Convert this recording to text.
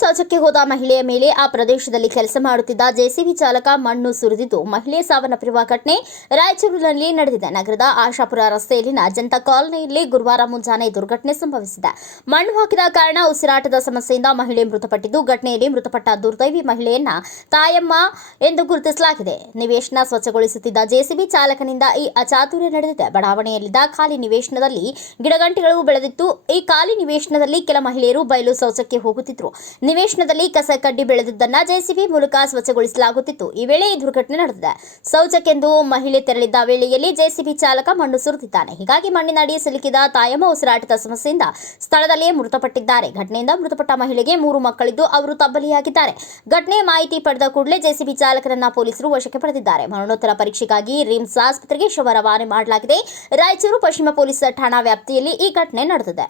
ಶೌಚಕ್ಕೆ ಹೋದ ಮಹಿಳೆಯ ಮೇಲೆ ಆ ಪ್ರದೇಶದಲ್ಲಿ ಕೆಲಸ ಮಾಡುತ್ತಿದ್ದ ಜೆಸಿಬಿ ಚಾಲಕ ಮಣ್ಣು ಸುರಿದಿದ್ದು, ಮಹಿಳೆ ಸಾವನ್ನಪ್ಪಿರುವ ಘಟನೆ ರಾಯಚೂರಿನಲ್ಲಿ ನಡೆದಿದೆ. ನಗರದ ಆಶಾಪುರ ರಸ್ತೆಯಲ್ಲಿನ ಜನತಾ ಕಾಲೋನಿಯಲ್ಲಿ ಗುರುವಾರ ಮುಂಜಾನೆ ದುರ್ಘಟನೆ ಸಂಭವಿಸಿದೆ. ಮಣ್ಣು ಹಾಕಿದ ಕಾರಣ ಉಸಿರಾಟದ ಸಮಸ್ಯೆಯಿಂದ ಮಹಿಳೆ ಮೃತಪಟ್ಟಿದ್ದು, ಘಟನೆಯಲ್ಲಿ ಮೃತಪಟ್ಟ ದುರ್ದೈವಿ ಮಹಿಳೆಯನ್ನ ತಾಯಮ್ಮ ಎಂದು ಗುರುತಿಸಲಾಗಿದೆ. ನಿವೇಶನ ಸ್ವಚ್ಛಗೊಳಿಸುತ್ತಿದ್ದ ಜೆಸಿಬಿ ಚಾಲಕನಿಂದ ಈ ಅಚಾತುರ್ಯ ನಡೆದಿದೆ. ಬಡಾವಣೆಯಲ್ಲಿದ್ದ ಖಾಲಿ ನಿವೇಶನದಲ್ಲಿ ಗಿಡಗಂಟಿಗಳು ಬೆಳೆದಿತ್ತು. ಈ ಖಾಲಿ ನಿವೇಶನದಲ್ಲಿ ಕೆಲ ಮಹಿಳೆಯರು ಬಯಲು ಶೌಚಕ್ಕೆ ಹೋಗುತ್ತಿದ್ರು. ನಿವೇಶನದಲ್ಲಿ ಕಸ ಕಡ್ಡಿ ಬೆಳೆದಿದ್ದನ್ನ ಜೆಸಿಬಿ ಮೂಲಕ ಸ್ವಚ್ಛಗೊಳಿಸಲಾಗುತ್ತಿತ್ತು. ಈ ವೇಳೆ ಈ ದುರ್ಘಟನೆ ನಡೆದಿದೆ. ಶೌಚಕ್ಕೆಂದು ಮಹಿಳೆ ತೆರಳಿದ್ದ ವೇಳೆಯಲ್ಲಿ ಜೆಸಿಬಿ ಚಾಲಕ ಮಣ್ಣು ಸುರಿದಿದ್ದಾನೆ. ಹೀಗಾಗಿ ಮಣ್ಣಿನಡಿ ಸಿಲುಕಿದ ತಾಯಮ್ಮ ಉಸಿರಾಟದ ಸಮಸ್ಯೆಯಿಂದ ಸ್ಥಳದಲ್ಲಿಯೇ ಮೃತಪಟ್ಟಿದ್ದಾರೆ. ಘಟನೆಯಿಂದ ಮೃತಪಟ್ಟ ಮಹಿಳೆಗೆ ಮೂರು ಮಕ್ಕಳಿದ್ದು ಅವರು ತಬ್ಬಲಿಯಾಗಿದ್ದಾರೆ. ಘಟನೆ ಮಾಹಿತಿ ಪಡೆದ ಕೂಡಲೇ ಜೆಸಿಬಿ ಚಾಲಕರನ್ನ ಪೊಲೀಸರು ವಶಕ್ಕೆ ಪಡೆದಿದ್ದಾರೆ. ಮರಣೋತ್ತರ ಪರೀಕ್ಷೆಗಾಗಿ ರಿಮ್ಸ್ ಆಸ್ಪತ್ರೆಗೆ ಶವ ರವಾನೆ ಮಾಡಲಾಗಿದೆ. ರಾಯಚೂರು ಪಶ್ಚಿಮ ಪೊಲೀಸ್ ಠಾಣಾ ವ್ಯಾಪ್ತಿಯಲ್ಲಿ ಈ ಘಟನೆ ನಡೆದಿದೆ.